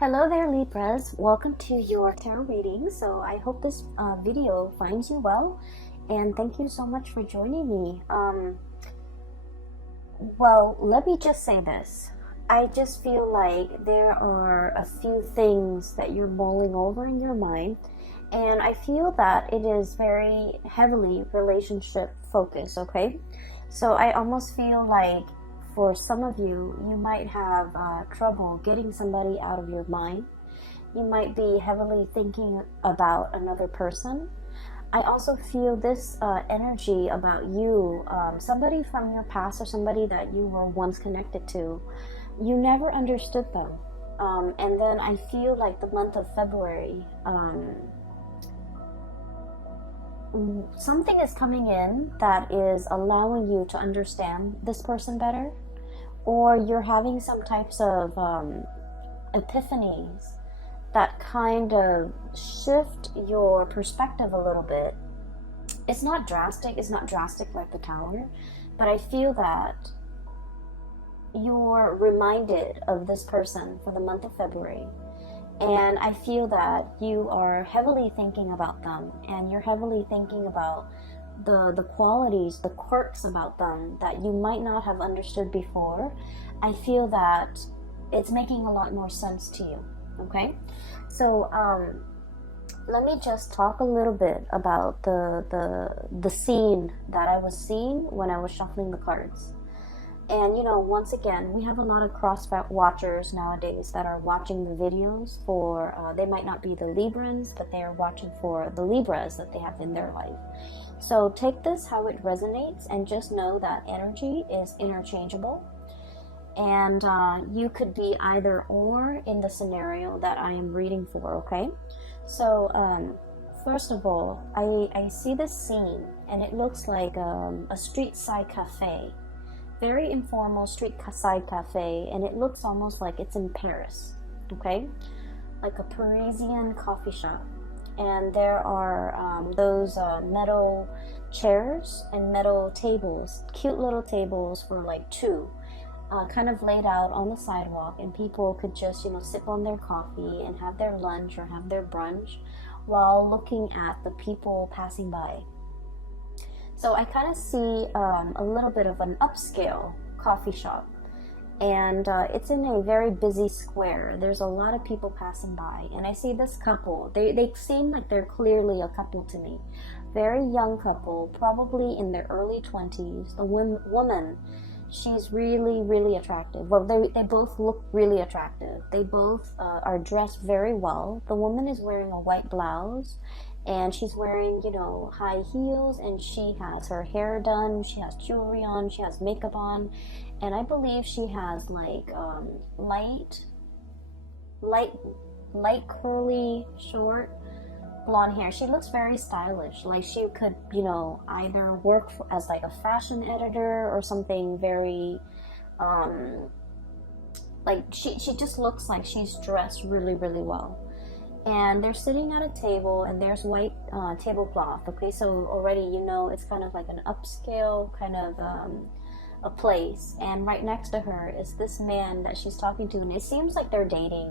Hello there, Libras. Welcome to your tarot reading. So I hope this video finds you well, and thank you so much for joining me. Well, let me just say this. I just feel like there are a few things that you're mulling over in your mind, and I feel that it is very heavily relationship focused, okay? So I almost feel like for some of you, you might have trouble getting somebody out of your mind. You might be heavily thinking about another person. I also feel this energy about you, somebody from your past or somebody that you were once connected to. You never understood them. And then I feel like the month of February, something is coming in that is allowing you to understand this person better, or you're having some types of epiphanies that kind of shift your perspective a little bit. It's not drastic like the Tower, but I feel that you're reminded of this person for the month of February. And I feel that you are heavily thinking about them, and you're heavily thinking about the qualities, the quirks about them that you might not have understood before. I feel that it's making a lot more sense to you, okay? So let me just talk a little bit about the scene that I was seeing when I was shuffling the cards. And once again, we have a lot of cross watchers nowadays that are watching the videos for, they might not be the Librans, but they are watching for the Libras that they have in their life. So take this how it resonates, and just know that energy is interchangeable. And you could be either or in the scenario that I am reading for, okay? So first of all, I see this scene, and it looks like a street side cafe. Very informal street side cafe, and it looks almost like it's in Paris, okay? Like a Parisian coffee shop. And there are those metal chairs and metal tables, cute little tables for like two, kind of laid out on the sidewalk, and people could just, sip on their coffee and have their lunch or have their brunch while looking at the people passing by. So I kind of see a little bit of an upscale coffee shop, and it's in a very busy square. There's a lot of people passing by, and I see this couple. They seem like they're clearly a couple to me. Very young couple, probably in their early 20s. The woman, she's really, really attractive. Well, they both look really attractive. They both are dressed very well. The woman is wearing a white blouse, and she's wearing, high heels, and she has her hair done, she has jewelry on, she has makeup on, and I believe she has like light curly, short, blonde hair. She looks very stylish, like she could, either work as like a fashion editor or something very, like she just looks like she's dressed really, really well. And they're sitting at a table, and there's white tablecloth, okay? So already it's kind of like an upscale kind of a place. And right next to her is this man that she's talking to, and it seems like they're dating.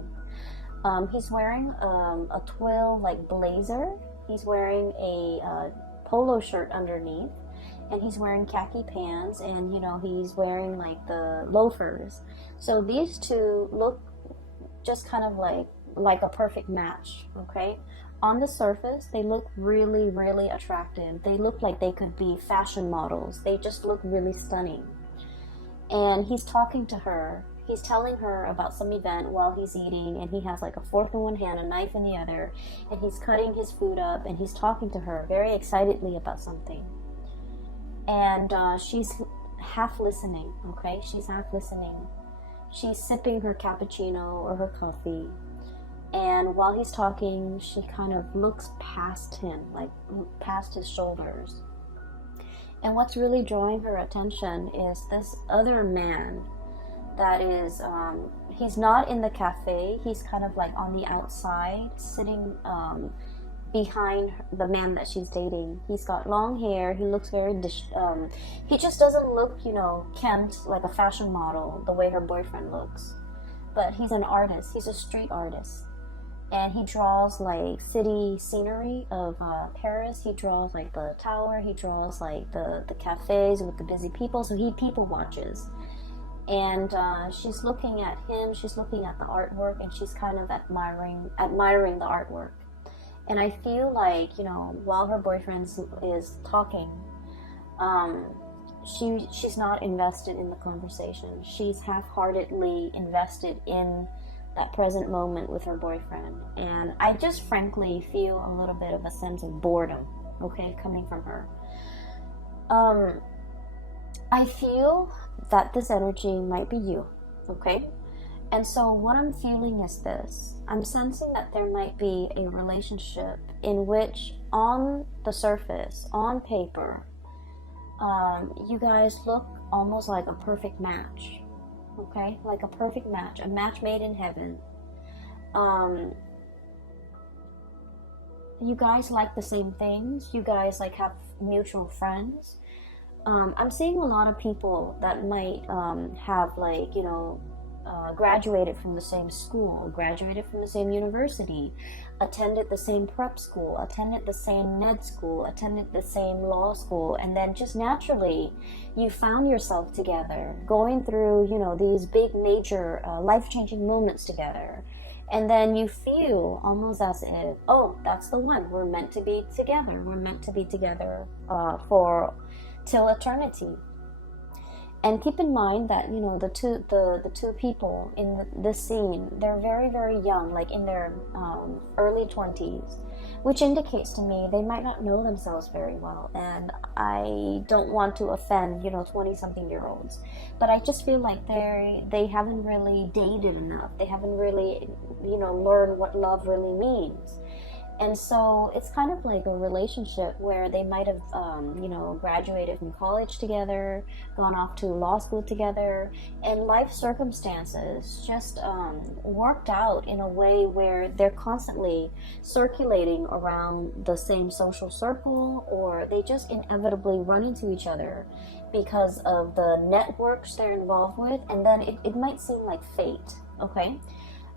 He's wearing a twill like blazer. He's wearing a polo shirt underneath, and he's wearing khaki pants, and he's wearing like the loafers. So these two look just kind of like a perfect match, okay? On the surface, they look really, really attractive. They look like they could be fashion models. They just look really stunning. And he's talking to her. He's telling her about some event while he's eating, and he has like a fork in one hand, a knife in the other, and he's cutting his food up, and he's talking to her very excitedly about something. And she's half listening, okay? She's half listening. She's sipping her cappuccino or her coffee. And while he's talking, she kind of looks past him, like past his shoulders. And what's really drawing her attention is this other man that is, he's not in the cafe. He's kind of like on the outside, sitting behind the man that she's dating. He's got long hair. He looks very, he just doesn't look, kempt like a fashion model the way her boyfriend looks. but he's an artist. He's a street artist. And he draws like city scenery of Paris. He draws like the tower. He draws like the cafes with the busy people. So he people watches. And she's looking at him. She's looking at the artwork, and she's kind of admiring the artwork. And I feel like, you know, while her boyfriend is talking, she's not invested in the conversation. She's half-heartedly invested in that present moment with her boyfriend. And I just frankly feel a little bit of a sense of boredom, okay, coming from her. I feel that this energy might be you, okay? And so what I'm feeling is this. I'm sensing that there might be a relationship in which, on the surface, on paper, you guys look almost like a perfect match. Okay, like a perfect match, a match made in heaven. You guys like the same things. You guys like have mutual friends. I'm seeing a lot of people that might have, like, you know, graduated from the same school, graduated from the same university, attended the same prep school, attended the same med school, attended the same law school, and then just naturally you found yourself together, going through, you know, these big major life-changing moments together. And then you feel almost as if, oh, that's the one. We're meant to be together. We're meant to be together for till eternity. And keep in mind that, you know, the two people in this scene, they're very, very young, like in their early 20s, which indicates to me they might not know themselves very well. And I don't want to offend, you know, 20-something-year-olds, but I just feel like they haven't really dated enough. They haven't really, you know, learned what love really means. And so it's kind of like a relationship where they might have, you know, graduated from college together, gone off to law school together, and life circumstances just worked out in a way where they're constantly circulating around the same social circle, or they just inevitably run into each other because of the networks they're involved with, and then it might seem like fate, okay?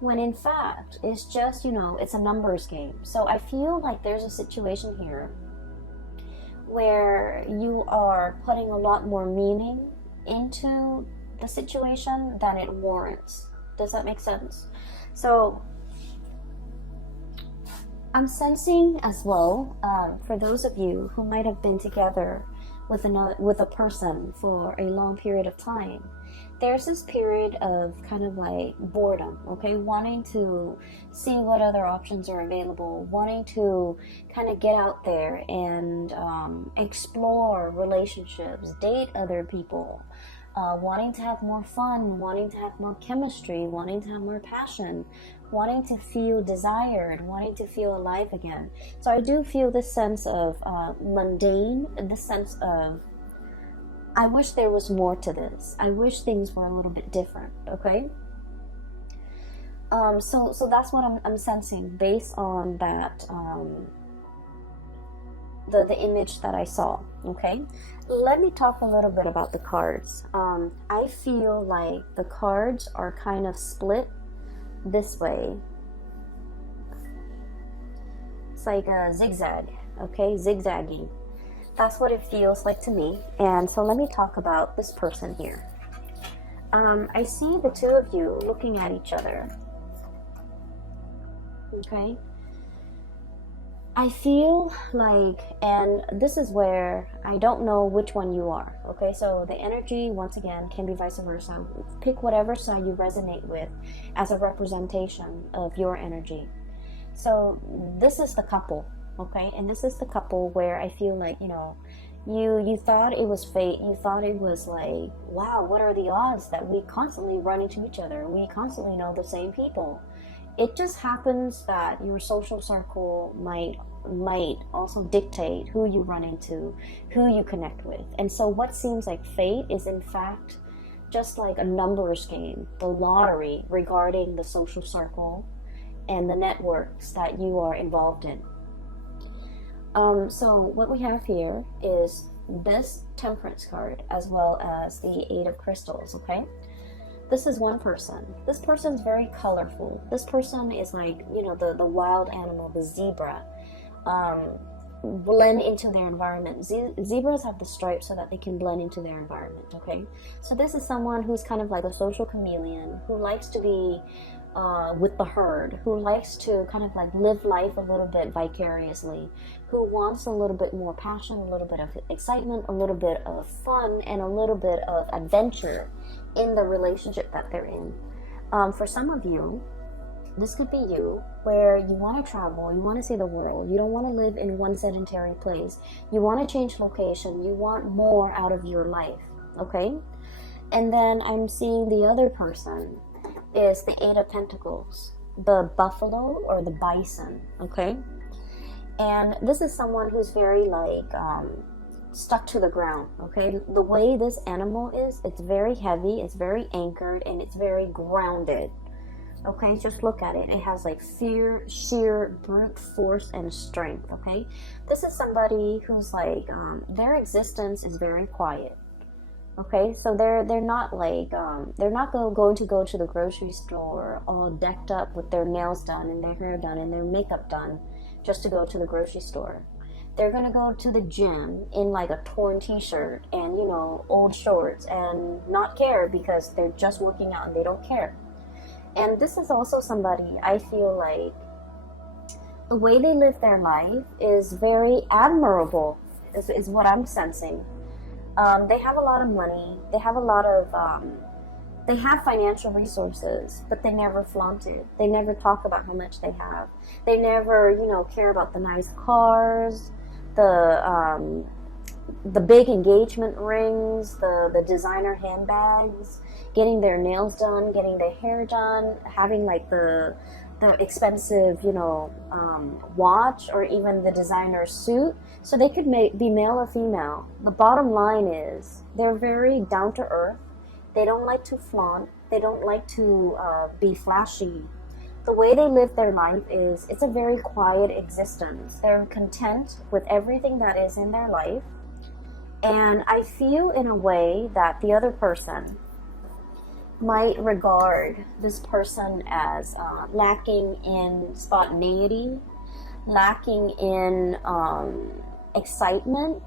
When in fact, it's just, you know, it's a numbers game. So I feel like there's a situation here where you are putting a lot more meaning into the situation than it warrants. Does that make sense? So I'm sensing as well, for those of you who might have been together with a person for a long period of time, there's this period of kind of like boredom, okay? Wanting to see what other options are available, wanting to kind of get out there and explore relationships, date other people, wanting to have more fun, wanting to have more chemistry, wanting to have more passion, wanting to feel desired, wanting to feel alive again. So I do feel this sense of mundane, this sense of, I wish there was more to this. I wish things were a little bit different, okay? So that's what I'm sensing based on that, the image that I saw, okay? Let me talk a little bit about the cards. I feel like the cards are kind of split this way. It's like a zigzag, okay? Zigzagging. That's what it feels like to me. And so let me talk about this person here. I see the two of you looking at each other. Okay? I feel like, and this is where I don't know which one you are. Okay? So the energy, once again, can be vice versa. Pick whatever side you resonate with as a representation of your energy. So this is the couple. Okay, and this is the couple where I feel like, you know, you thought it was fate. You thought it was like, wow, what are the odds that we constantly run into each other? We constantly know the same people. It just happens that your social circle might also dictate who you run into, who you connect with. And so what seems like fate is in fact just like a numbers game, the lottery regarding the social circle and the networks that you are involved in. So what we have here is this Temperance card as well as the Eight of Crystals, okay? this is one person. This person's very colorful. This person is like, the wild animal, the zebra. Blend into their environment. Zebras have the stripes so that they can blend into their environment, okay? So this is someone who's kind of like a social chameleon, who likes to be with the herd, who likes to kind of like live life a little bit vicariously, who wants a little bit more passion, a little bit of excitement, a little bit of fun, and a little bit of adventure in the relationship that they're in. For some of you, this could be you, where you want to travel, you want to see the world, you don't want to live in one sedentary place, you want to change location, you want more out of your life, okay? And then I'm seeing the other person is the Eight of Pentacles, the buffalo or the bison, okay? And this is someone who's very like stuck to the ground, okay? The way this animal is, it's very heavy, it's very anchored, and it's very grounded. Okay, just look at it. It has like fear, sheer brute force and strength. Okay, this is somebody who's like their existence is very quiet. Okay, so they're not like they're not going to go to the grocery store all decked up with their nails done and their hair done and their makeup done just to go to the grocery store. They're gonna go to the gym in like a torn t-shirt and old shorts and not care because they're just working out and they don't care. And this is also somebody, I feel like the way they live their life is very admirable, is what I'm sensing. They have a lot of money, they have they have financial resources, but they never flaunt it. They never talk about how much they have. They never, care about the nice cars, the big engagement rings, the designer handbags, getting their nails done, getting their hair done, having like the expensive, watch or even the designer suit. So they could be male or female. The bottom line is they're very down to earth. They don't like to flaunt. They don't like to be flashy. The way they live their life is, it's a very quiet existence. They're content with everything that is in their life. And I feel in a way that the other person might regard this person as lacking in spontaneity, lacking in excitement.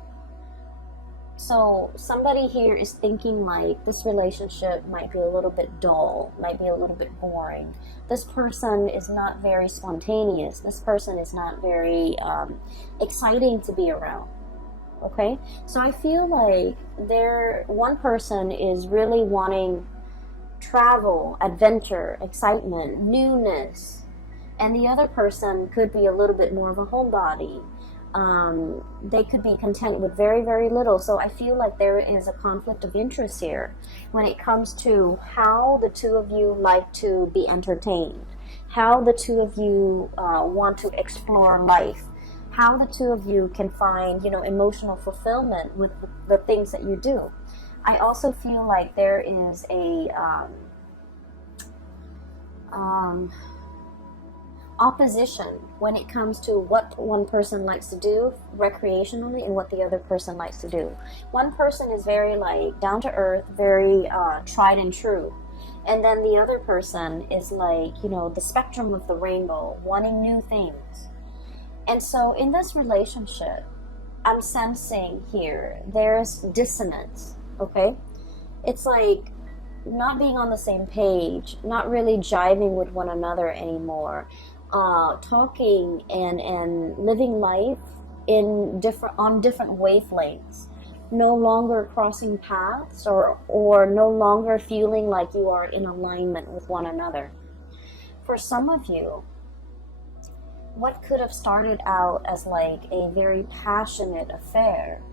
So somebody here is thinking like this relationship might be a little bit dull, might be a little bit boring. This person is not very spontaneous. This person is not very exciting to be around. Okay, so I feel like one person is really wanting travel, adventure, excitement, newness, and the other person could be a little bit more of a homebody. They could be content with very, very little. So I feel like there is a conflict of interest here when it comes to how the two of you like to be entertained, how the two of you want to explore life, how the two of you can find, emotional fulfillment with the things that you do. I also feel like there is a opposition when it comes to what one person likes to do recreationally and what the other person likes to do. One person is very like down to earth, very tried and true. And then the other person is like, the spectrum of the rainbow, wanting new things. And so in this relationship, I'm sensing here, there's dissonance, okay? It's like not being on the same page, not really jiving with one another anymore, talking and living life on different wavelengths, no longer crossing paths or no longer feeling like you are in alignment with one another. For some of you, what could have started out as like a very passionate affair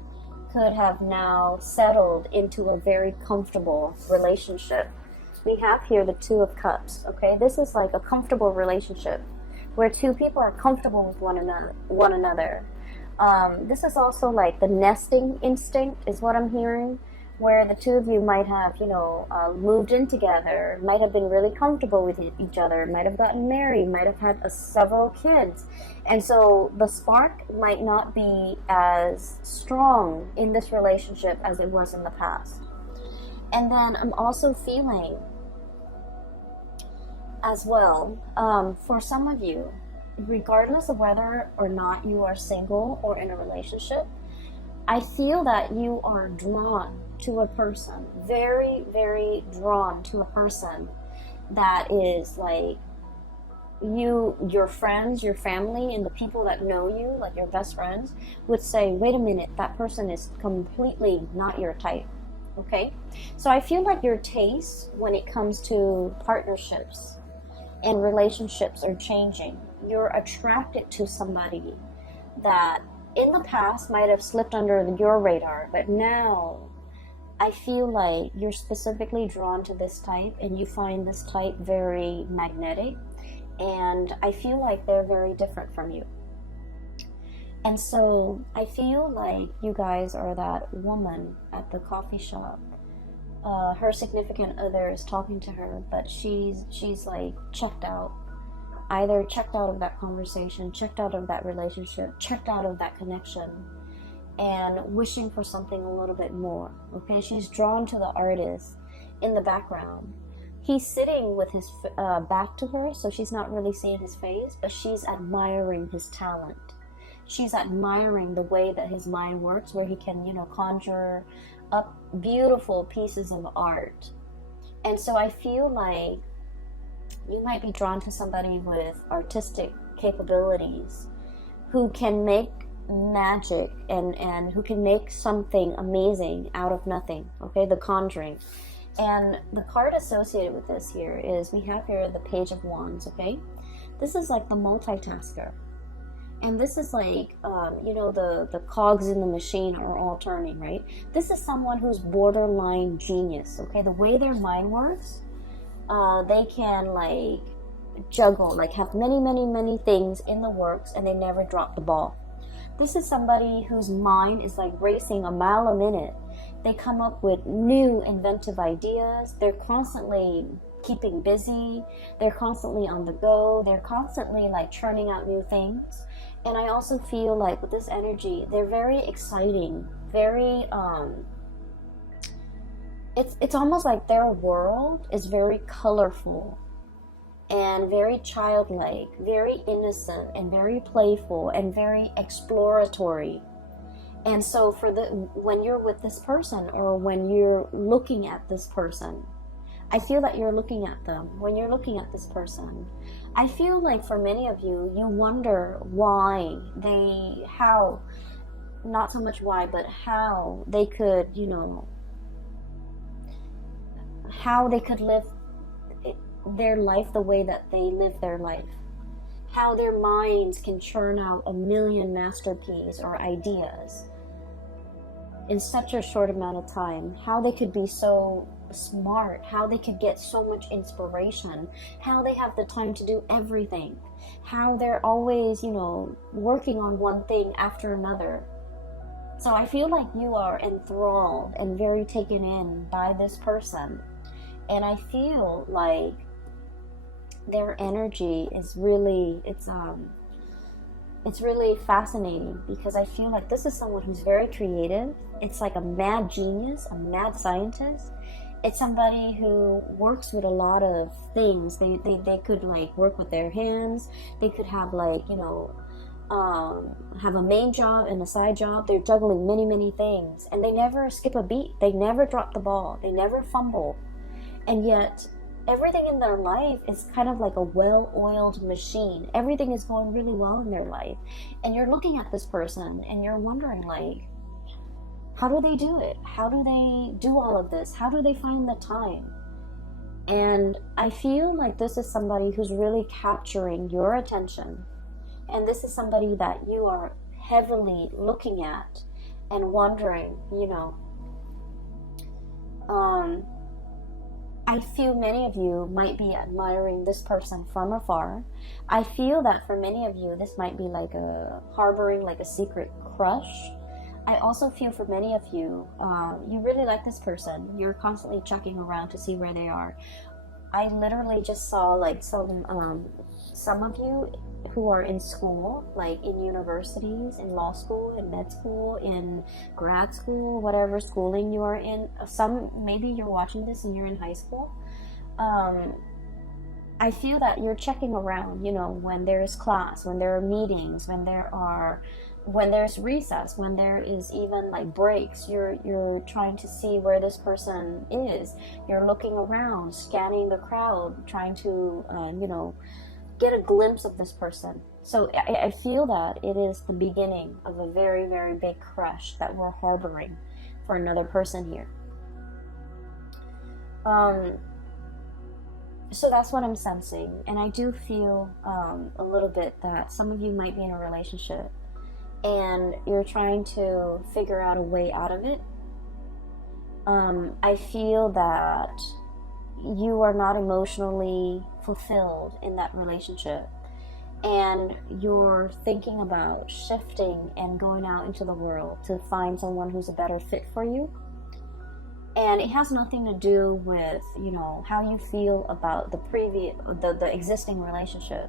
could have now settled into a very comfortable relationship. We have here the Two of Cups, okay? This is like a comfortable relationship where two people are comfortable with one another. This is also like the nesting instinct is what I'm hearing, where the two of you might have, moved in together, might have been really comfortable with each other, might have gotten married, might have had several kids. And so the spark might not be as strong in this relationship as it was in the past. And then I'm also feeling as well. For some of you, regardless of whether or not you are single or in a relationship, I feel that you are drawn to a person, very, very drawn to a person that is like your friends, your family, and the people that know you, like your best friends, would say, wait a minute, that person is completely not your type. Okay? So I feel like your tastes when it comes to partnerships and relationships are changing. You're attracted to somebody that in the past might have slipped under your radar, but now I feel like you're specifically drawn to this type and you find this type very magnetic, and I feel like they're very different from you. And so I feel like you guys are that woman at the coffee shop. Her significant other is talking to her, but she's like checked out. Either checked out of that conversation, checked out of that relationship, checked out of that connection, and wishing for something a little bit more. Okay, she's drawn to the artist in the background. He's sitting with his back to her, so she's not really seeing his face, but she's admiring his talent. She's admiring the way that his mind works, where he can, conjure up beautiful pieces of art. And so I feel like you might be drawn to somebody with artistic capabilities who can make magic and who can make something amazing out of nothing. Okay, The Conjuring. And the card associated with this here is, we have here the Page of Wands. Okay, this is like the multitasker. And this is like, the cogs in the machine are all turning, right? This is someone who's borderline genius. Okay, the way their mind works, they can like juggle, like have many things in the works, and they never drop the ball. This is somebody whose mind is like racing a mile a minute. They come up with new inventive ideas. They're constantly keeping busy. They're constantly on the go. They're constantly like churning out new things. And I also feel like with this energy, they're very exciting, very it's almost like their world is very colorful and very childlike, very innocent and very playful and very exploratory. And so when you're with this person, or when you're looking at this person, I feel that you're looking at them. When you're looking at this person, I feel like for many of you, you wonder why how, not so much why, but how they could, how they could live their life the way that they live their life. How their minds can churn out a million masterpieces or ideas in such a short amount of time. How they could be so smart, how they could get so much inspiration, how they have the time to do everything, how they're always, working on one thing after another. So I feel like you are enthralled and very taken in by this person. And I feel like their energy is really, it's really fascinating, because I feel like this is someone who's very creative. It's like a mad genius, a mad scientist. It's somebody who works with a lot of things. They could like work with their hands. They could have like, have a main job and a side job. They're juggling many things, and they never skip a beat. They never drop the ball. They never fumble. And yet everything in their life is kind of like a well-oiled machine. Everything is going really well in their life. And you're looking at this person and you're wondering, like, how do they do it? How do they do all of this? How do they find the time? And I feel like this is somebody who's really capturing your attention. And this is somebody that you are heavily looking at and wondering, I feel many of you might be admiring this person from afar. I feel that for many of you, this might be like harboring like a secret crush. I also feel for many of you, you really like this person. You're constantly checking around to see where they are. I literally just saw like some of you who are in school, like in universities, in law school, in med school, in grad school, whatever schooling you are in. Maybe you're watching this and you're in high school. I feel that you're checking around, when there is class, when there are meetings, when there's recess, when there is even like breaks. You're trying to see where this person is. You're looking around, scanning the crowd, trying to, get a glimpse of this person. So I feel that it is the beginning of a very, very big crush that we're harboring for another person here. So that's what I'm sensing, and I do feel a little bit that some of you might be in a relationship and you're trying to figure out a way out of it. I feel that you are not emotionally fulfilled in that relationship, and you're thinking about shifting and going out into the world to find someone who's a better fit for you. And it has nothing to do with, how you feel about the existing relationship.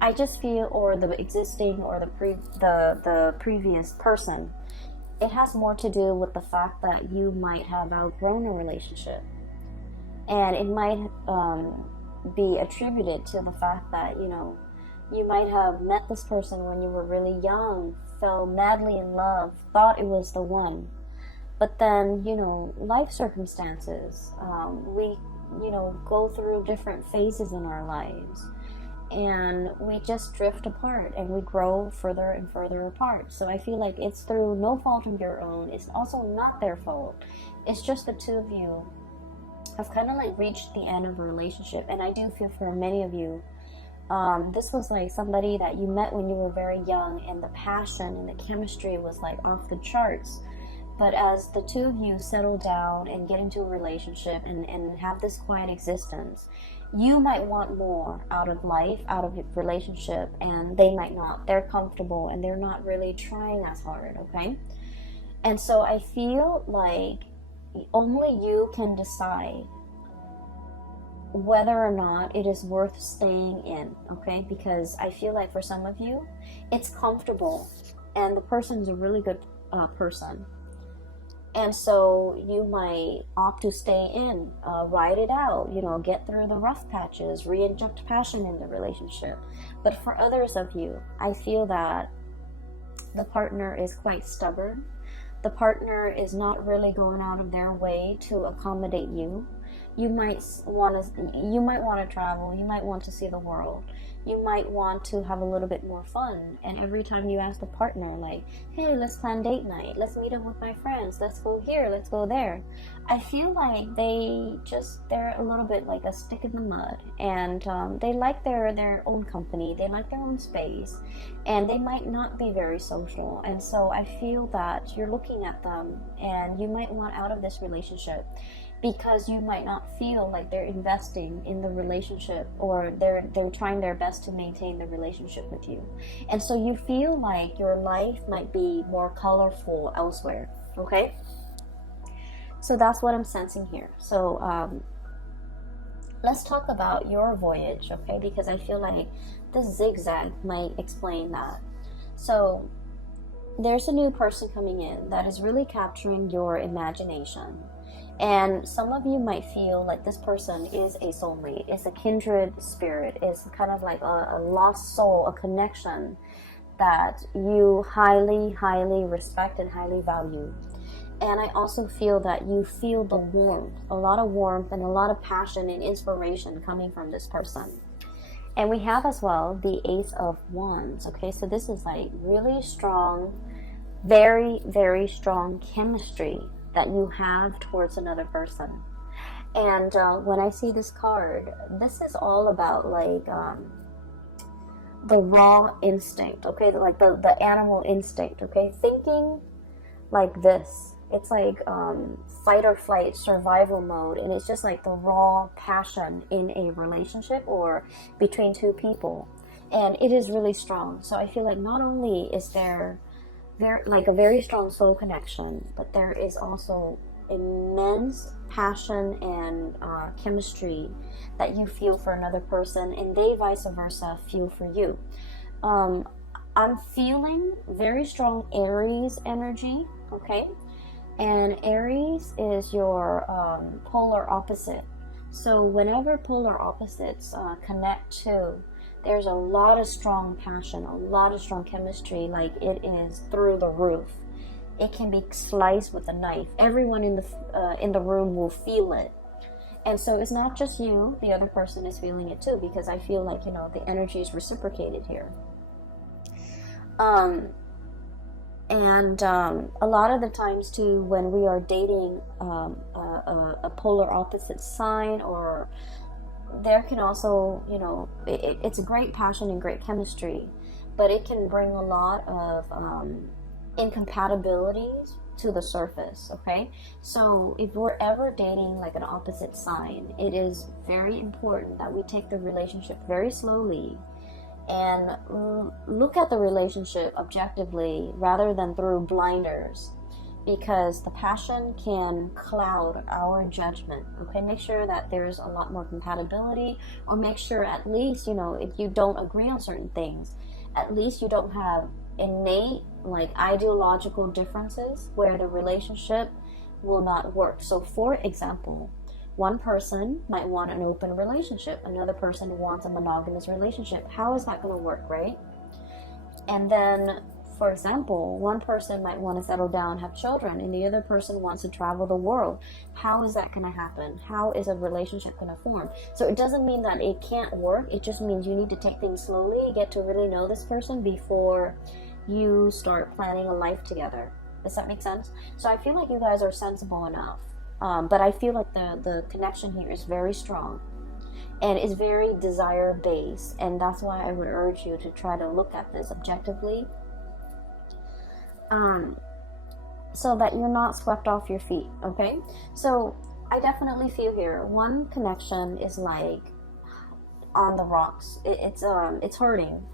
I just feel, or the existing, or the previous person. It has more to do with the fact that you might have outgrown a relationship, and it might be attributed to the fact that you might have met this person when you were really young, fell madly in love, thought it was the one. But then, life circumstances, we, go through different phases in our lives, and we just drift apart and we grow further and further apart. So I feel like it's through no fault of your own. It's also not their fault. It's just the two of you have kind of like reached the end of a relationship. And I do feel for many of you, this was like somebody that you met when you were very young, and the passion and the chemistry was like off the charts. But as the two of you settle down and get into a relationship and have this quiet existence, you might want more out of life, out of a relationship, and they might not. They're comfortable and they're not really trying as hard, okay? And so I feel like only you can decide whether or not it is worth staying in, okay? Because I feel like for some of you, it's comfortable and the person's a really good person. And so you might opt to stay in, ride it out, get through the rough patches, re-inject passion in the relationship. But for others of you, I feel that the partner is quite stubborn. The partner is not really going out of their way to accommodate you. You might want to travel. You might want to see the world. You might want to have a little bit more fun. And every time you ask the partner, like, hey, let's plan date night. Let's meet up with my friends. Let's go here. Let's go there. I feel like they're a little bit like a stick in the mud. And they like their own company. They like their own space. And they might not be very social. And so I feel that you're looking at them and you might want out of this relationship, because you might not feel like they're investing in the relationship, or they're trying their best to maintain the relationship with you. And so you feel like your life might be more colorful elsewhere, okay? So that's what I'm sensing here. So let's talk about your voyage, okay? Because I feel like the zigzag might explain that. So there's a new person coming in that is really capturing your imagination. And some of you might feel like this person is a soulmate, is a kindred spirit, is kind of like a lost soul, a connection that you highly, highly respect and highly value. And I also feel that you feel the warmth, a lot of warmth and a lot of passion and inspiration coming from this person. And we have as well the Ace of Wands, okay? So this is like really strong, very, very strong chemistry that you have towards another person. And when I see this card, this is all about like the raw instinct, okay? Like the animal instinct, okay? Thinking like this. It's like fight or flight, survival mode, and it's just like the raw passion in a relationship or between two people. And it is really strong. So I feel like not only is there a very strong soul connection, but there is also immense passion and chemistry that you feel for another person, and they vice versa feel for you. I'm feeling very strong Aries energy, okay? And Aries is your polar opposite. So whenever polar opposites connect to, there's a lot of strong passion, a lot of strong chemistry, like it is through the roof. It can be sliced with a knife. Everyone in the room will feel it. And so it's not just you, the other person is feeling it too, because I feel like, the energy is reciprocated here. A lot of the times too, when we are dating a polar opposite sign, or there can also, it's a great passion and great chemistry, but it can bring a lot of incompatibilities to the surface. Okay, so if we're ever dating like an opposite sign, it is very important that we take the relationship very slowly and look at the relationship objectively rather than through blinders, because the passion can cloud our judgment. Okay, make sure that there's a lot more compatibility, or make sure at least, if you don't agree on certain things, at least you don't have innate like ideological differences where the relationship will not work. So for example, one person might want an open relationship, another person wants a monogamous relationship. How is that going to work, right? And then, for example, one person might want to settle down, have children, and the other person wants to travel the world. How is that going to happen? How is a relationship going to form? So it doesn't mean that it can't work. It just means you need to take things slowly, get to really know this person before you start planning a life together. Does that make sense? So I feel like you guys are sensible enough. But I feel like the connection here is very strong and is very desire based, and that's why I would urge you to try to look at this objectively, so that you're not swept off your feet. Okay, so I definitely feel here one connection is like on the rocks. It's hurting,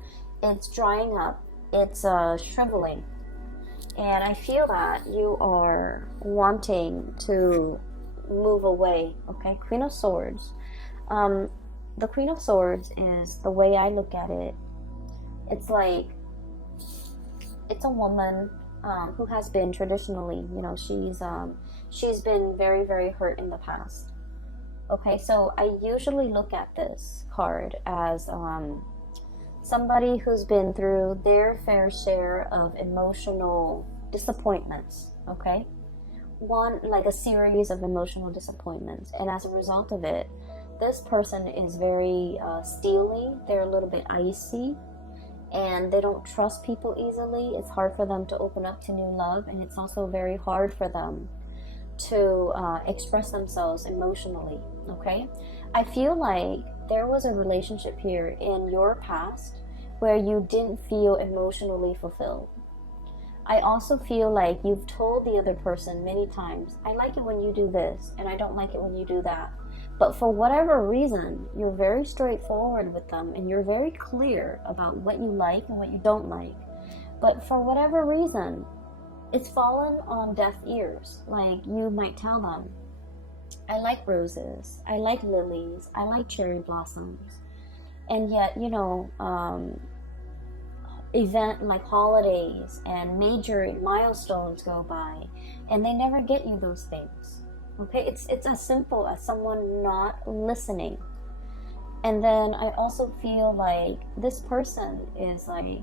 it's drying up, it's shriveling. And I feel that you are wanting to move away. Okay, Queen of Swords. The Queen of Swords is, the way I look at it, it's like, it's a woman who has been traditionally, she's been very, very hurt in the past. Okay, so I usually look at this card as somebody who's been through their fair share of emotional disappointments. Okay, like a series of emotional disappointments, and as a result of it, this person is very steely. They're a little bit icy, and they don't trust people easily. It's hard for them to open up to new love, and it's also very hard for them to express themselves emotionally. Okay, I feel like there was a relationship here in your past where you didn't feel emotionally fulfilled. I also feel like you've told the other person many times, I like it when you do this, and I don't like it when you do that. But for whatever reason, you're very straightforward with them, and you're very clear about what you like and what you don't like. But for whatever reason, it's fallen on deaf ears. Like, you might tell them, I like roses, I like lilies, I like cherry blossoms. And yet, event like holidays and major milestones go by, and they never get you those things. Okay, it's as simple as someone not listening. And then I also feel like this person is like,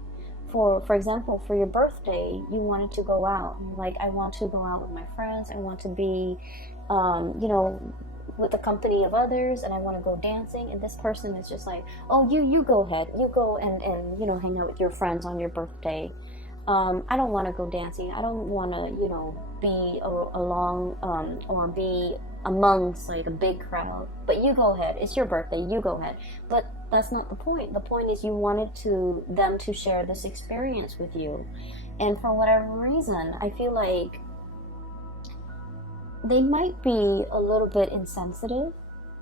for example, for your birthday, you wanted to go out. Like, I want to go out with my friends. I want to be, with the company of others, and I want to go dancing. And this person is just like, oh, you go ahead. You go and hang out with your friends on your birthday. I don't want to go dancing. I don't want to, be along or be amongst like a big crowd. But you go ahead. It's your birthday. You go ahead. But that's not the point. The point is you wanted them to share this experience with you. And for whatever reason, I feel like they might be a little bit insensitive,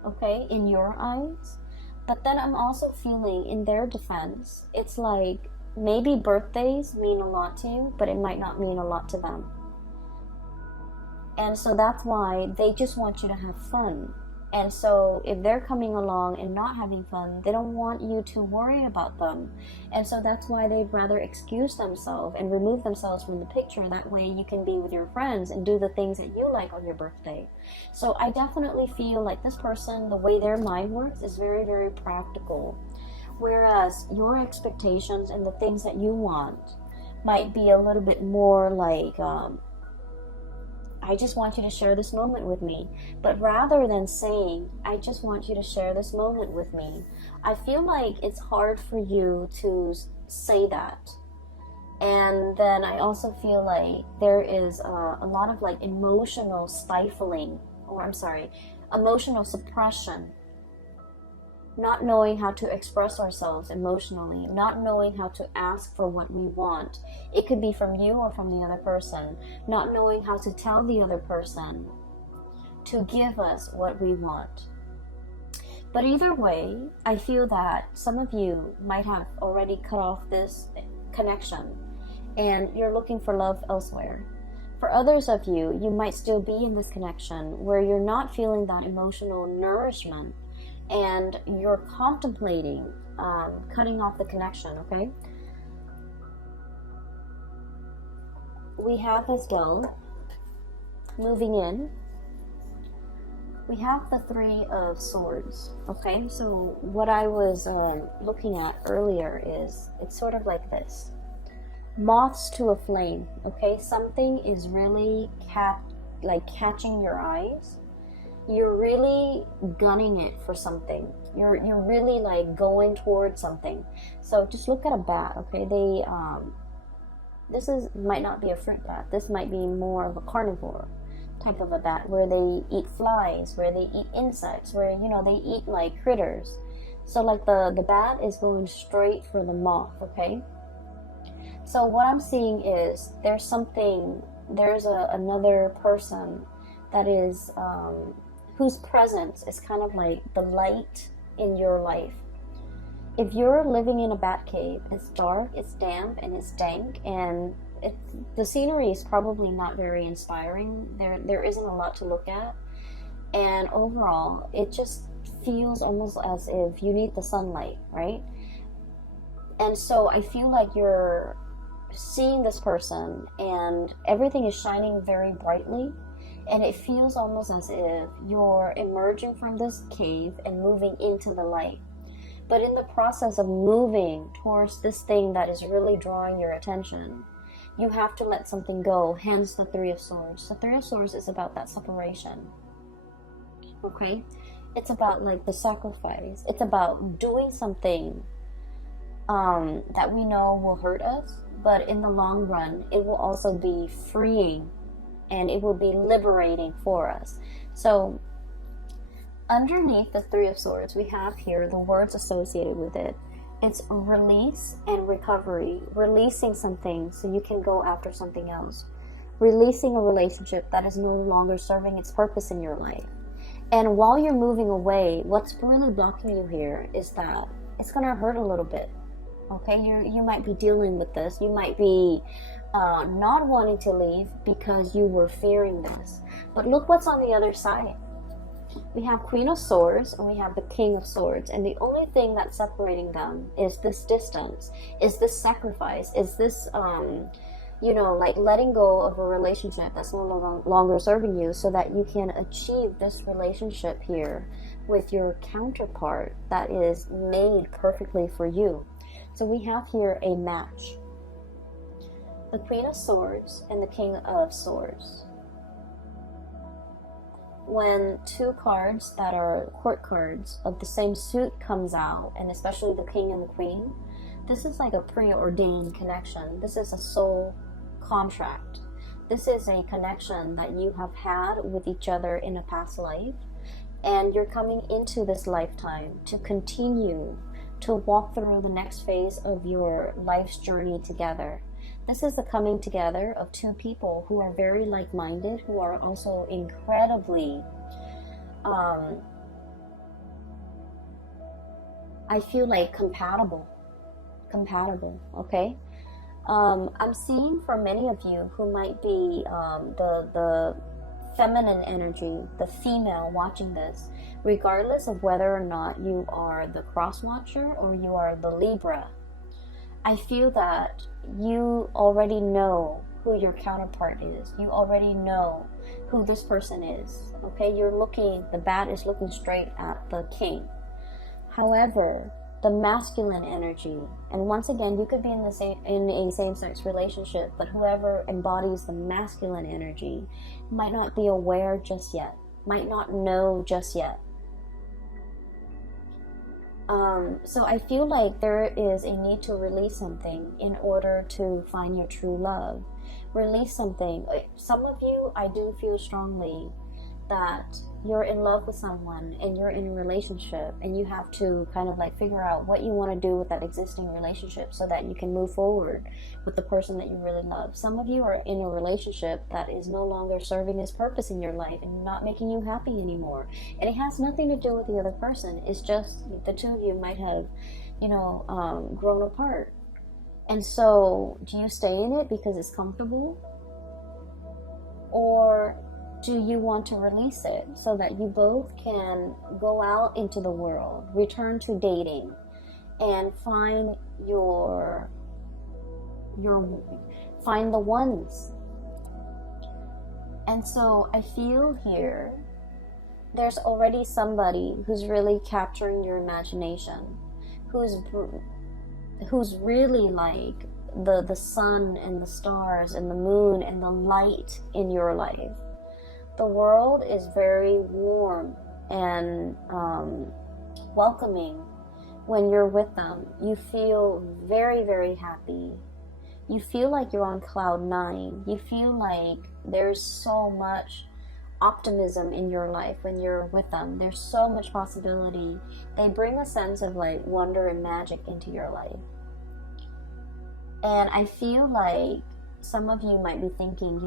okay, in your eyes. But then I'm also feeling, in their defense, it's like maybe birthdays mean a lot to you, but it might not mean a lot to them. And so that's why they just want you to have fun. And so if they're coming along and not having fun, they don't want you to worry about them. And so that's why they'd rather excuse themselves and remove themselves from the picture. That way you can be with your friends and do the things that you like on your birthday. So I definitely feel like this person, the way their mind works is very, very practical. Whereas your expectations and the things that you want might be a little bit more like, I just want you to share this moment with me. But rather than saying, I just want you to share this moment with me, I feel like it's hard for you to say that. And then I also feel like there is a lot of like emotional stifling, or I'm sorry, emotional suppression. Not knowing how to express ourselves emotionally, not knowing how to ask for what we want. It could be from you or from the other person. Not knowing how to tell the other person to give us what we want. But either way, I feel that some of you might have already cut off this connection and you're looking for love elsewhere. For others of you, you might still be in this connection where you're not feeling that emotional nourishment and you're contemplating cutting off the connection, okay? We have as well, moving in, we have the Three of Swords, okay? So what I was looking at earlier is, it's sort of like this. Moths to a flame, okay? Something is really catching your eyes. You're really gunning it for something. You're really like going towards something. So just look at a bat, okay? This might not be a fruit bat. This might be more of a carnivore type of a bat where they eat flies, where they eat insects, where they eat like critters. So like the bat is going straight for the moth, okay? So what I'm seeing is there's another person that is whose presence is kind of like the light in your life. If you're living in a bat cave, it's dark, it's damp, and it's dank, and the scenery is probably not very inspiring. There isn't a lot to look at, and overall, it just feels almost as if you need the sunlight, right? And so I feel like you're seeing this person, and everything is shining very brightly. And it feels almost as if you're emerging from this cave and moving into the light. But in the process of moving towards this thing that is really drawing your attention, you have to let something go, hence the Three of Swords. The Three of Swords is about that separation. Okay? It's about like the sacrifice. It's about doing something that we know will hurt us, but in the long run, it will also be freeing and it will be liberating for us. So underneath the Three of Swords, we have here the words associated with it. It's release and recovery. Releasing something so you can go after something else. Releasing a relationship that is no longer serving its purpose in your life. And while you're moving away, what's really blocking you here is that it's going to hurt a little bit. Okay, you might be dealing with this. You might be not wanting to leave because you were fearing this. But look what's on the other side. We have Queen of Swords and we have the King of Swords, and the only thing that's separating them is this distance, is this sacrifice, is this like letting go of a relationship that's no longer serving you so that you can achieve this relationship here with your counterpart that is made perfectly for you. So we have here a match. The Queen of Swords and the King of Swords. When two cards that are court cards of the same suit comes out, and especially the King and the Queen, this is like a preordained connection. This is a soul contract. This is a connection that you have had with each other in a past life, and you're coming into this lifetime to continue to walk through the next phase of your life's journey together. This is the coming together of two people who are very like-minded, who are also incredibly, I feel like compatible, okay? I'm seeing for many of you who might be the feminine energy, the female watching this, regardless of whether or not you are the cross watcher or you are the Libra, I feel that you already know who your counterpart is. You already know who this person is. Okay, the bat is looking straight at the king. However, the masculine energy, and once again, you could be in a same-sex relationship, but whoever embodies the masculine energy might not be aware just yet, might not know just yet. So I feel like there is a need to release something in order to find your true love. Release something. Some of you, I do feel strongly that you're in love with someone and you're in a relationship, and you have to kind of like figure out what you want to do with that existing relationship so that you can move forward with the person that you really love. Some of you are in a relationship that is no longer serving its purpose in your life and not making you happy anymore, and it has nothing to do with the other person. It's just the two of you might have grown apart. And so do you stay in it because it's comfortable, or do you want to release it so that you both can go out into the world, return to dating, and find find the ones? And so I feel here there's already somebody who's really capturing your imagination, who's really like the sun and the stars and the moon and the light in your life. The world is very warm and welcoming when you're with them. You feel very, very happy. You feel like you're on cloud 9. You feel like there's so much optimism in your life when you're with them. There's so much possibility. They bring a sense of like wonder and magic into your life. And I feel like some of you might be thinking,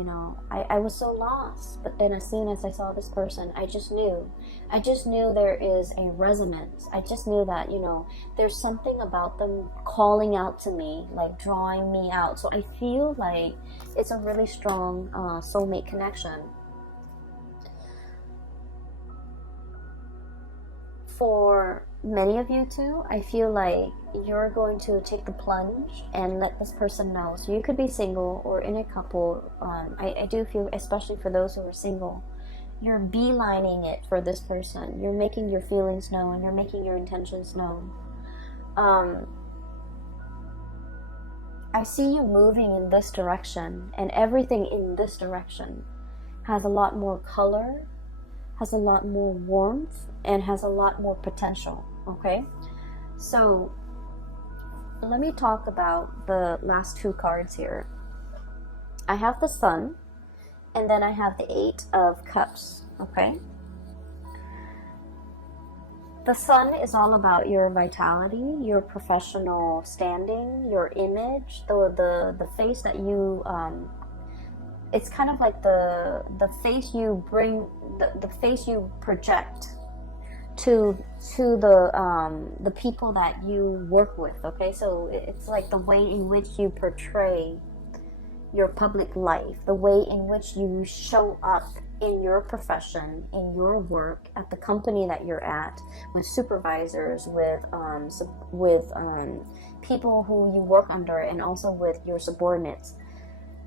I was so lost, but then as soon as I saw this person, I just knew there is a resonance. I just knew that, there's something about them calling out to me, like drawing me out. So I feel like it's a really strong soulmate connection. For many of you too, I feel like you're going to take the plunge and let this person know. So you could be single or in a couple. I do feel, especially for those who are single, you're beelining it for this person. You're making your feelings known. You're making your intentions known. I see you moving in this direction, and everything in this direction has a lot more color, has a lot more warmth, and has a lot more potential. Okay, so let me talk about the last two cards here. I have the Sun, and then I have the 8 of Cups. Okay, the Sun is all about your vitality, your professional standing, your image, the face that you it's kind of like the face you bring, the face you project to the people that you work with. Okay, so it's like the way in which you portray your public life, the way in which you show up in your profession, in your work, at the company that you're at, with supervisors, with people who you work under, and also with your subordinates.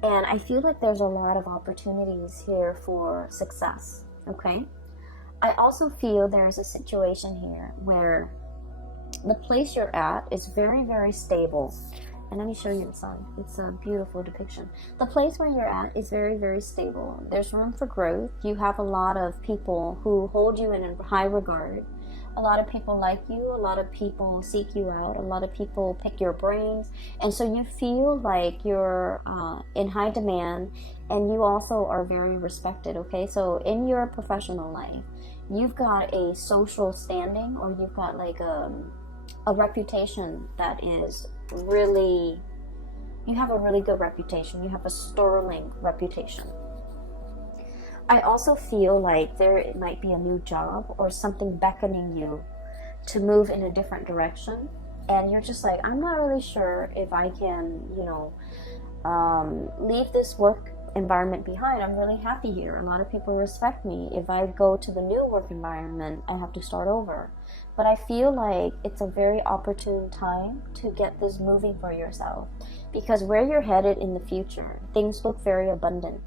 And I feel like there's a lot of opportunities here for success. Okay, I also feel there's a situation here where the place you're at is very, very stable. And let me show you the Sun. It's a beautiful depiction. The place where you're at is very, very stable. There's room for growth. You have a lot of people who hold you in high regard. A lot of people like you. A lot of people seek you out. A lot of people pick your brains. And so you feel like you're in high demand, and you also are very respected. Okay, so in your professional life, you've got a social standing, or you've got like a reputation that is really, you have a really good reputation. You have a sterling reputation. I also feel like there might be a new job or something beckoning you to move in a different direction, and you're just like, I'm not really sure if I can, leave this work environment behind, I'm really happy here. A lot of people respect me. If I go to the new work environment, I have to start over. But I feel like it's a very opportune time to get this moving for yourself, because where you're headed in the future, things look very abundant.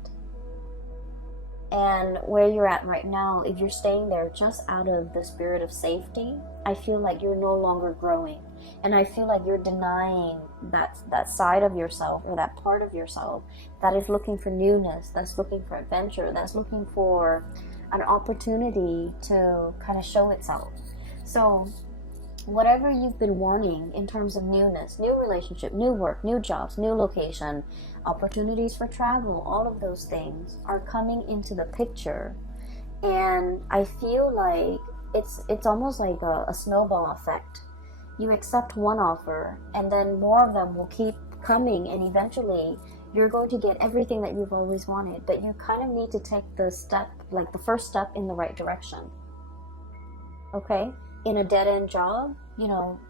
And where you're at right now, if you're staying there just out of the spirit of safety, I feel like you're no longer growing. And I feel like you're denying that side of yourself, or that part of yourself that is looking for newness, that's looking for adventure, that's looking for an opportunity to kind of show itself. So whatever you've been wanting in terms of newness, new relationship, new work, new jobs, new location, opportunities for travel, all of those things are coming into the picture. And I feel like it's almost like a snowball effect. You accept one offer, and then more of them will keep coming, and eventually you're going to get everything that you've always wanted. But you kind of need to take the step, like the first step in the right direction. Okay? In a dead-end job,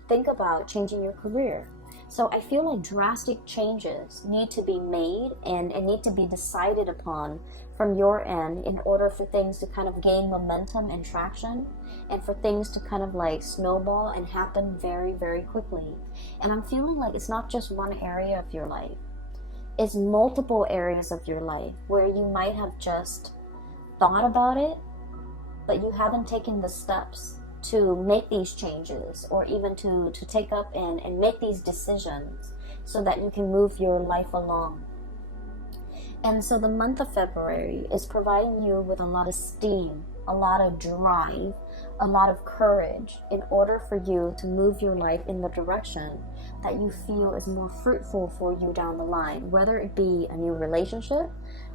think about changing your career. So I feel like drastic changes need to be made and need to be decided upon from your end in order for things to kind of gain momentum and traction, and for things to kind of like snowball and happen very, very quickly. And I'm feeling like it's not just one area of your life. It's multiple areas of your life where you might have just thought about it, but you haven't taken the steps to make these changes, or even to take up and make these decisions so that you can move your life along. And so the month of February is providing you with a lot of steam, a lot of drive, a lot of courage in order for you to move your life in the direction that you feel is more fruitful for you down the line, whether it be a new relationship,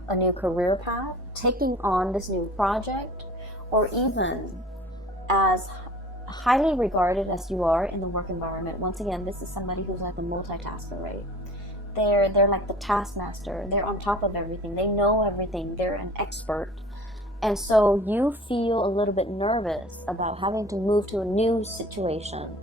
a new career path, taking on this new project, or even as highly regarded as you are in the work environment. Once again, this is somebody who's like a multitasker, right? They're like the taskmaster. They're on top of everything. They know everything. They're an expert. And so you feel a little bit nervous about having to move to a new situation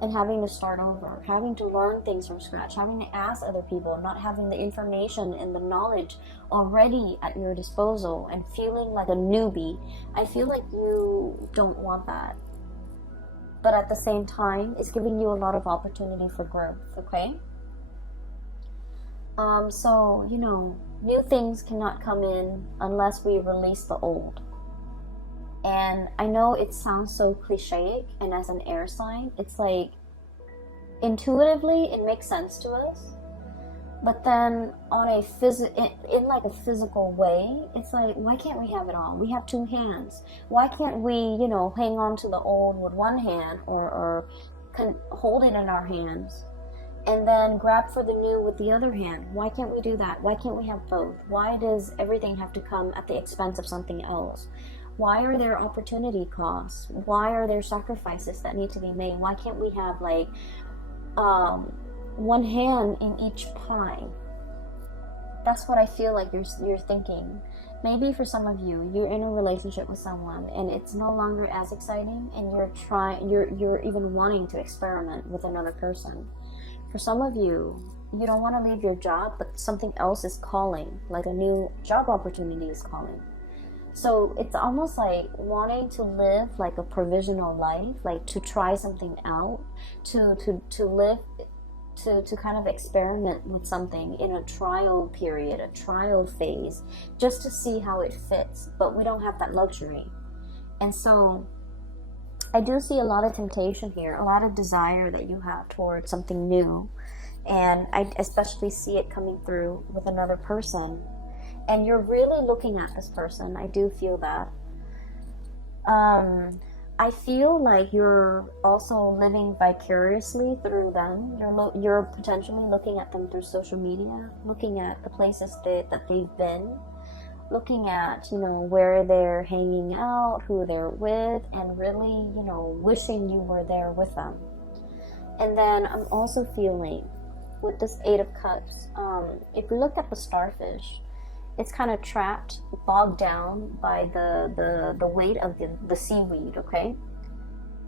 and having to start over, having to learn things from scratch, having to ask other people, not having the information and the knowledge already at your disposal, and feeling like a newbie. I feel like you don't want that. But at the same time, it's giving you a lot of opportunity for growth, okay? So, new things cannot come in unless we release the old. And I know it sounds so cliche, and as an air sign, it's like, intuitively, it makes sense to us. But then on in like a physical way, it's like, why can't we have it all? We have two hands. Why can't we, hang on to the old with one hand, or hold it in our hands, and then grab for the new with the other hand? Why can't we do that? Why can't we have both? Why does everything have to come at the expense of something else? Why are there opportunity costs? Why are there sacrifices that need to be made? Why can't we have like one hand in each pie? That's what I feel like you're thinking. Maybe for some of you, you're in a relationship with someone and it's no longer as exciting, and you're even wanting to experiment with another person. For some of you, you don't want to leave your job, but something else is calling, like a new job opportunity is calling. So it's almost like wanting to live like a provisional life, like to try something out, to live, to kind of experiment with something in a trial period, a trial phase, just to see how it fits. But we don't have that luxury. And so I do see a lot of temptation here, a lot of desire that you have towards something new. And I especially see it coming through with another person. And you're really looking at this person. I do feel that. I feel like you're also living vicariously through them. You're potentially looking at them through social media, looking at the places that they've been, looking at, where they're hanging out, who they're with, and really, wishing you were there with them. And then I'm also feeling, with this Eight of Cups, if you look at the starfish, it's kind of trapped, bogged down by the weight of the seaweed, okay?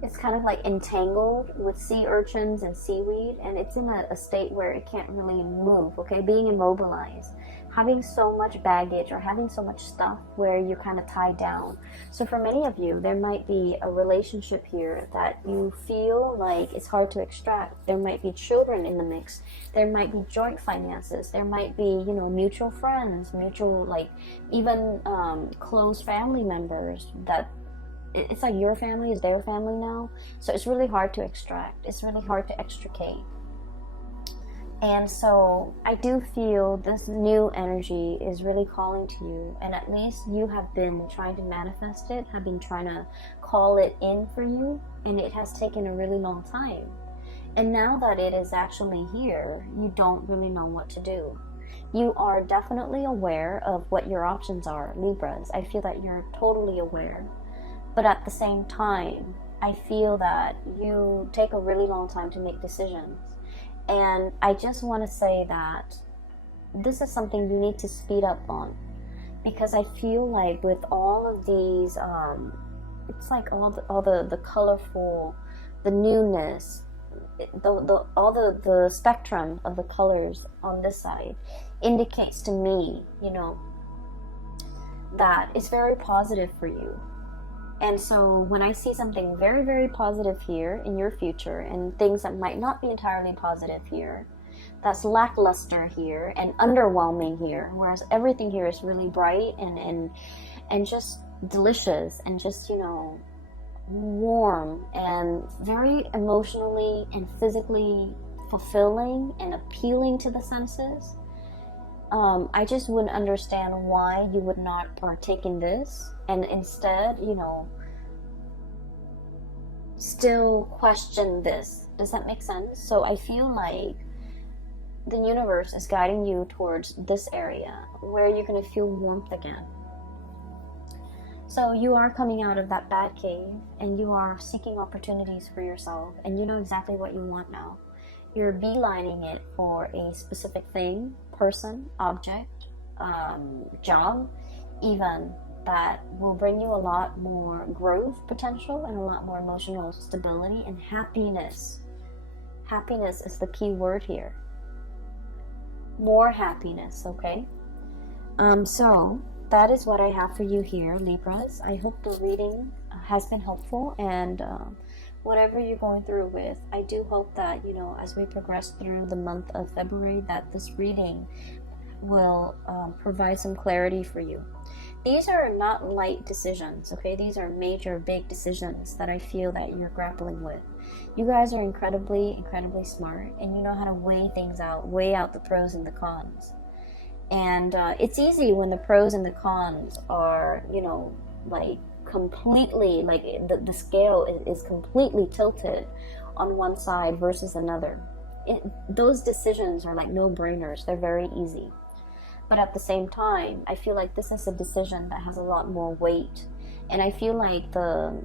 It's kind of like entangled with sea urchins and seaweed, and it's in a state where it can't really move, okay? Being immobilized, having so much baggage or having so much stuff where you're kind of tied down. So for many of you, there might be a relationship here that you feel like it's hard to extract. There might be children in the mix. There might be joint finances. There might be, you know, mutual friends, mutual, like, even close family members that it's like your family is their family now. So it's really hard to extract. It's really hard to extricate. And so I do feel this new energy is really calling to you, and at least you have been trying to manifest it, have been trying to call it in for you, and it has taken a really long time. And now that it is actually here, you don't really know what to do. You are definitely aware of what your options are, Libras. I feel that you're totally aware. But at the same time, I feel that you take a really long time to make decisions. And I just want to say that this is something you need to speed up on. Because I feel like with all of these, it's like all the colorful, the newness, all the spectrum of the colors on this side indicates to me, you know, that it's very positive for you. And so when I see something very, very positive here in your future and things that might not be entirely positive here, that's lackluster here and underwhelming here, whereas everything here is really bright and just delicious and just, you know, warm and very emotionally and physically fulfilling and appealing to the senses. I just wouldn't understand why you would not partake in this and instead, you know, still question this. Does that make sense? So I feel like the universe is guiding you towards this area where you're going to feel warmth again. So you are coming out of that bad cave and you are seeking opportunities for yourself and you know exactly what you want now. You're beelining it for a specific thing, person, object, job, even, that will bring you a lot more growth potential and a lot more emotional stability and happiness. Happiness is the key word here. More happiness, okay? So that is what I have for you here, Libras. I hope the reading has been helpful, and whatever you're going through with, I do hope that, you know, as we progress through the month of February, that this reading will provide some clarity for you. These are not light decisions, okay? These are major, big decisions that I feel that you're grappling with. You guys are incredibly, incredibly smart, and you know how to weigh things out, weigh out the pros and the cons. And it's easy when the pros and the cons are, you know, like completely, like the scale is completely tilted on one side versus another. Those decisions are like no-brainers. They're very easy. But at the same time, I feel like this is a decision that has a lot more weight. And I feel like the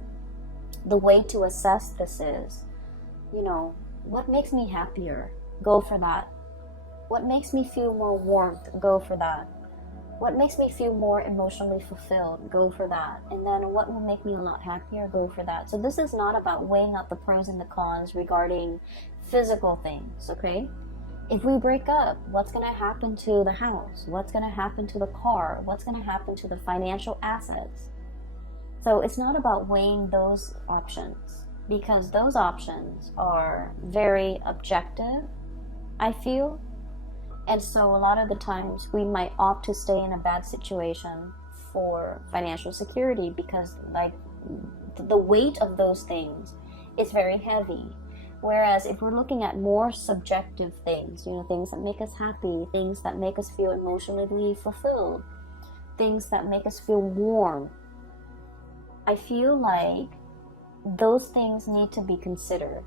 way to assess this is, you know, what makes me happier? Go for that. What makes me feel more warmth? Go for that. What makes me feel more emotionally fulfilled? Go for that. And then what will make me a lot happier? Go for that. So this is not about weighing out the pros and the cons regarding physical things, okay? If we break up, what's going to happen to the house? What's going to happen to the car? What's going to happen to the financial assets? So it's not about weighing those options, because those options are very objective, I feel. And so a lot of the times we might opt to stay in a bad situation for financial security because, like, the weight of those things is very heavy. Whereas if we're looking at more subjective things, you know, things that make us happy, things that make us feel emotionally fulfilled, things that make us feel warm, I feel like those things need to be considered.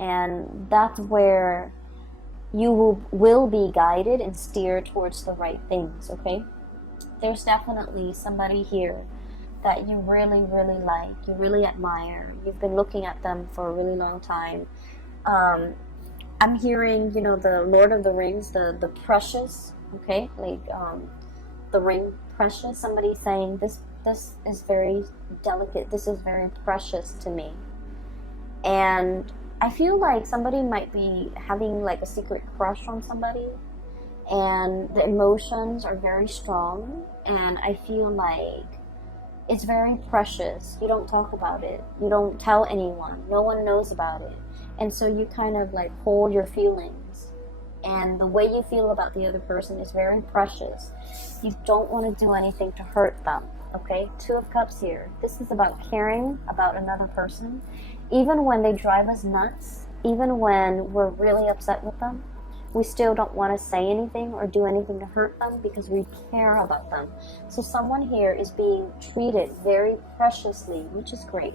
And that's where you will be guided and steered towards the right things, okay? There's definitely somebody here that you really, really like, you really admire. You've been looking at them for a really long time. I'm hearing, you know, the Lord of the Rings, the precious, okay? Like, the ring precious. Somebody saying, this is very delicate, this is very precious to me. And I feel like somebody might be having like a secret crush on somebody, and the emotions are very strong, and I feel like it's very precious. You don't talk about it. You don't tell anyone. No one knows about it. And so you kind of like hold your feelings. And the way you feel about the other person is very precious. You don't want to do anything to hurt them. Okay? Two of Cups here. This is about caring about another person. Even when they drive us nuts, even when we're really upset with them, we still don't want to say anything or do anything to hurt them because we care about them. So someone here is being treated very preciously, which is great.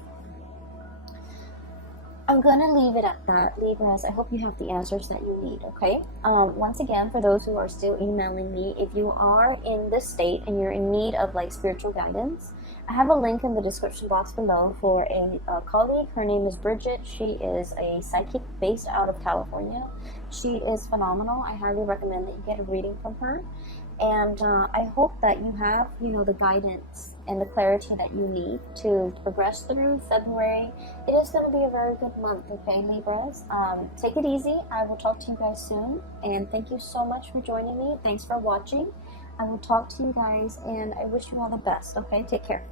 I'm gonna leave it at that, Libras. I hope you have the answers that you need, okay? Once again, for those who are still emailing me, if you are in this state and you're in need of like spiritual guidance, I have a link in the description box below for a colleague. Her name is Bridget. She is a psychic based out of California. She is phenomenal. I highly recommend that you get a reading from her. And I hope that you have, the guidance and the clarity that you need to progress through February. It is going to be a very good month, okay, Libras? Take it easy. I will talk to you guys soon. And thank you so much for joining me. Thanks for watching. I will talk to you guys, and I wish you all the best, okay? Take care.